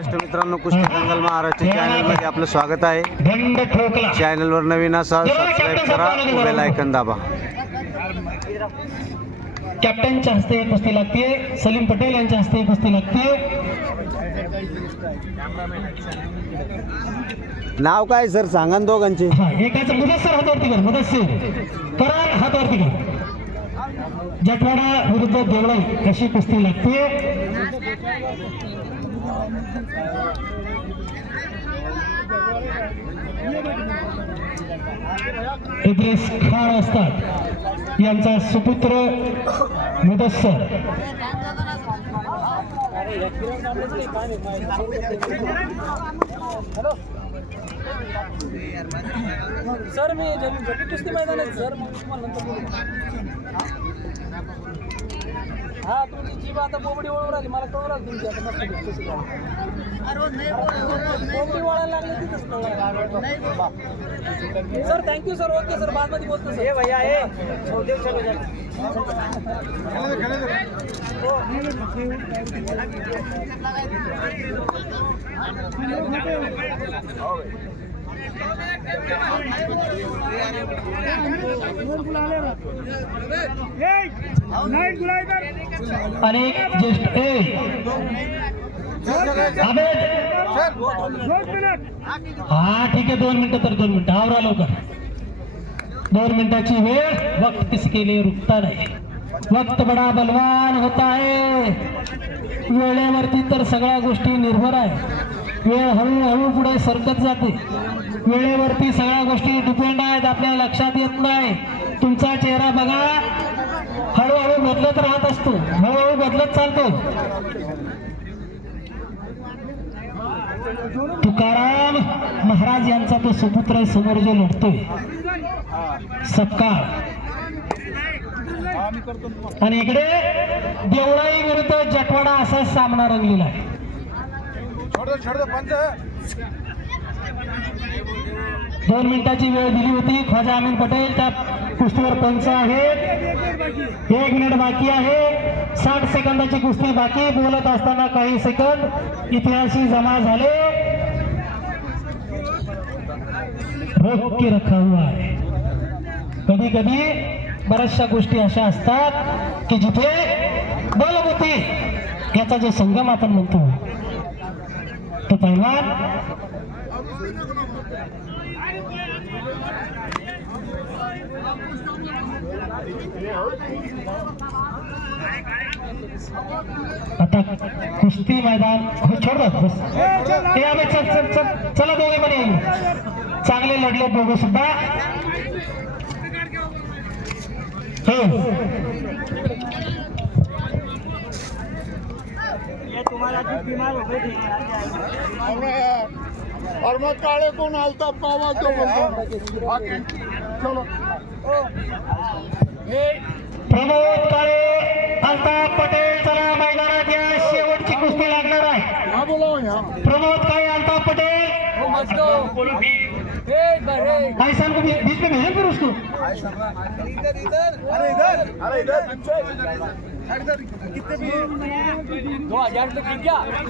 मित्रांनो, कुस्ती दंगल महाराष्ट्र चॅनल मध्ये आपलं स्वागत आहे. चॅनल वर नवीन असाल सबस्क्राईब करा, बेल आयकॉन दाबा. कॅप्टनच्या हस्ते कुस्ती लागते. सलीम पटेल यांच्या हस्ते कुस्ती लागते. नाव काय सर सांगा ना दोघांचे. एकाचं मुदस्सर हातावरती कर, मुदस्सर करार हातावरती कर. जटवाडा विरुद्ध देवळाई अशी कुस्ती लागते. इद्रिस खान असतात यांचा सुपुत्र मुदस्सर. सर मी झटी कुस्ती मैदान आहे सर, तुम्हाला नंतर बोलू. हा तुमची जीभ आता बोबडी वळून राहिली, मला कळून राहिली तुमची आता मस्त बोबडी वळायला लागली तिथंच sir. Thank you sir. Okay sir, बादमध्ये बोलतो सर. भैया अनेक ज्येष्ठ हा ठीक आहे, 2 मिनिटं तर 2 मिनिटं आवरा लवकर. 2 मिनिटाची वेळ. वक्त किसके लिए रुकता नाही. वक्त बडा बलवान होता है. वेळेवरती तर सगळ्या गोष्टी निर्भर आहे. वेळ हळूहळू पुढे सरकत जाते. वेळेवरती सगळ्या गोष्टी डिपेंड आहेत, आपल्याला लक्षात येत नाही. तुमचा चेहरा बघा, हळूहळू बदलत राहत असतो, हळूहळू बदलत चालतो. तुकाराम महाराज यांचा तो सुपुत्र समोर जो लढतोय सपकाळ, आणि इकडे देवळाई विरुद्ध जटवाडा असा सामना रंगलेला आहे. 2 मिनिटाची वेळ दिली होती. ख्वाजा अमीन पटेल त्या कुस्तीवर पंच आहेत. 1 मिनिट बाकी आहे. 60 सेकंदाची कुस्ती बाकी. बोलत असताना काही सेकंद इतिहासी जमा झाले. रोक के रखा हुआ आहे. कधी कधी बऱ्याचशा गोष्टी अशा असतात की जिथे बलबुद्धी याचा जो संगम आपण म्हणतो तो पहिलवान आता कुस्ती मैदान हो छोड बस. चला दोघे पण येईल. चांगले लढले दोघं सुद्धा. हो और मग काळे कोण आलता पावा तो चलो. प्रमोद काळे, अल्ताफ पटेल, चला मैदानात या. शेवटची कुस्ती लागणार आहे. हा बोला. प्रमोद काळे, अल्ताफ पटेल. भाईसान को बीच में भेज फिर उसको.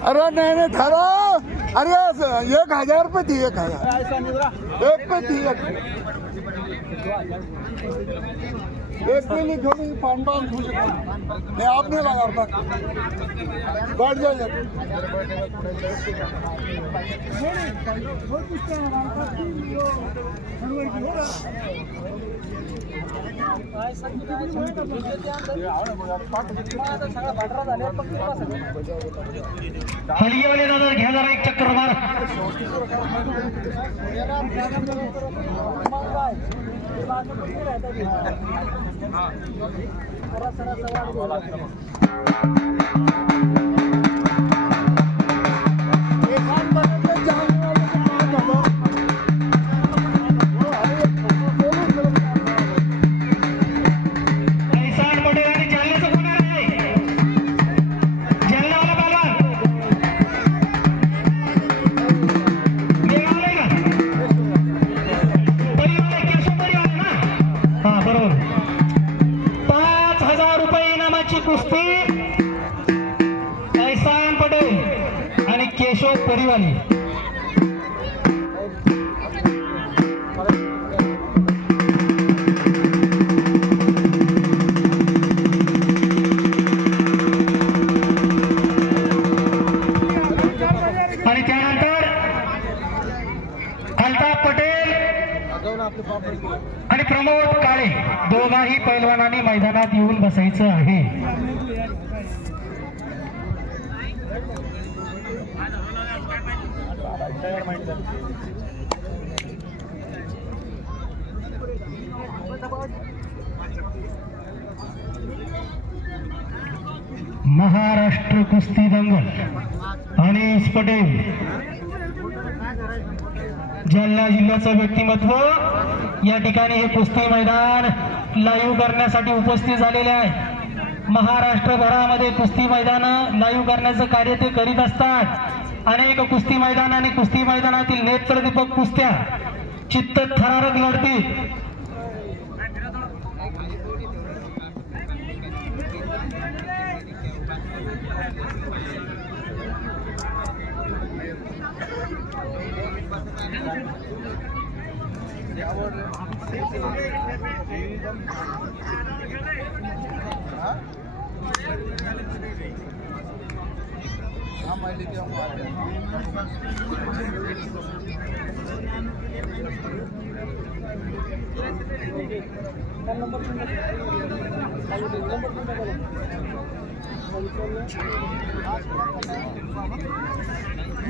अरे नहीं ठहरो. अरे 1000 पे थी. 1 पे थी. एक पे नहीं छोड़ी. 5 नहीं आप नहीं लगा बैठ जाइए. हलगीवाले दादा घ्या जरा एक चक्कर मार. परिवाली. आणि त्यानंतर अल्ताफ पटेल आणि प्रमोद काळे दोघाही पैलवानांनी मैदानात येऊन बसायचं आहे. महाराष्ट्र कुस्ती दंगल अनिस पटेल जालना जिल्ह्याचं व्यक्तिमत्व या ठिकाणी हे कुस्ती मैदान लाईव्ह करण्यासाठी उपस्थित झालेले आहे. महाराष्ट्रभरामध्ये कुस्ती मैदान लाईव्ह करण्याचं कार्य ते करीत असतात. अनेक कुस्ती मैदान आणि कुस्ती मैदानातील नेत्रदीपक कुस्त्या, चित्त थरारक लढती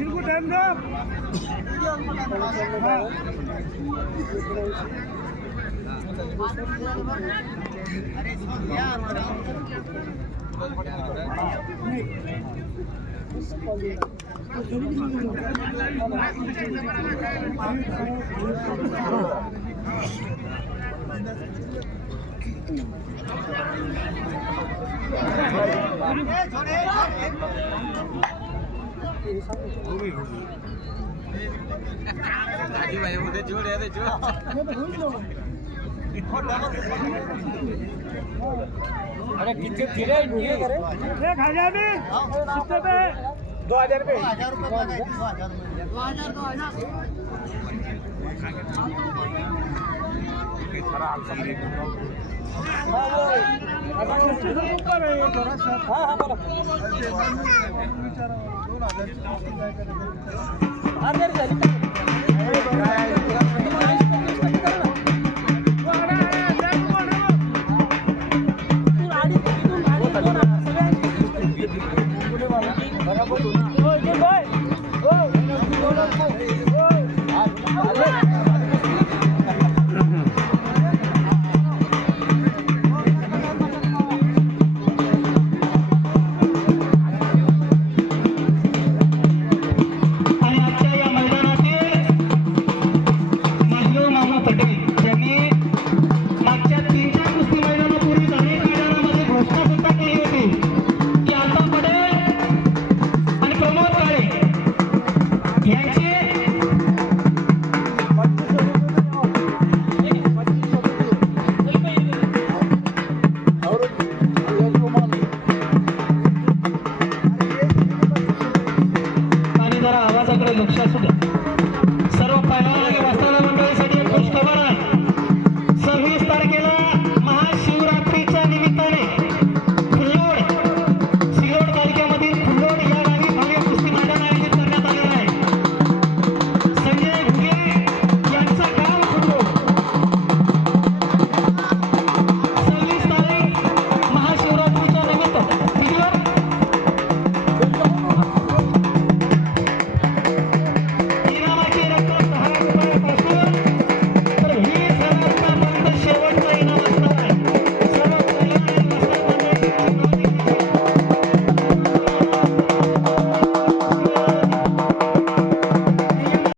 इनको टाइम दो. अरे कितने फिरे ये करे 1000 में कितने पे 2000 पे 2000 रुपए लगाए 6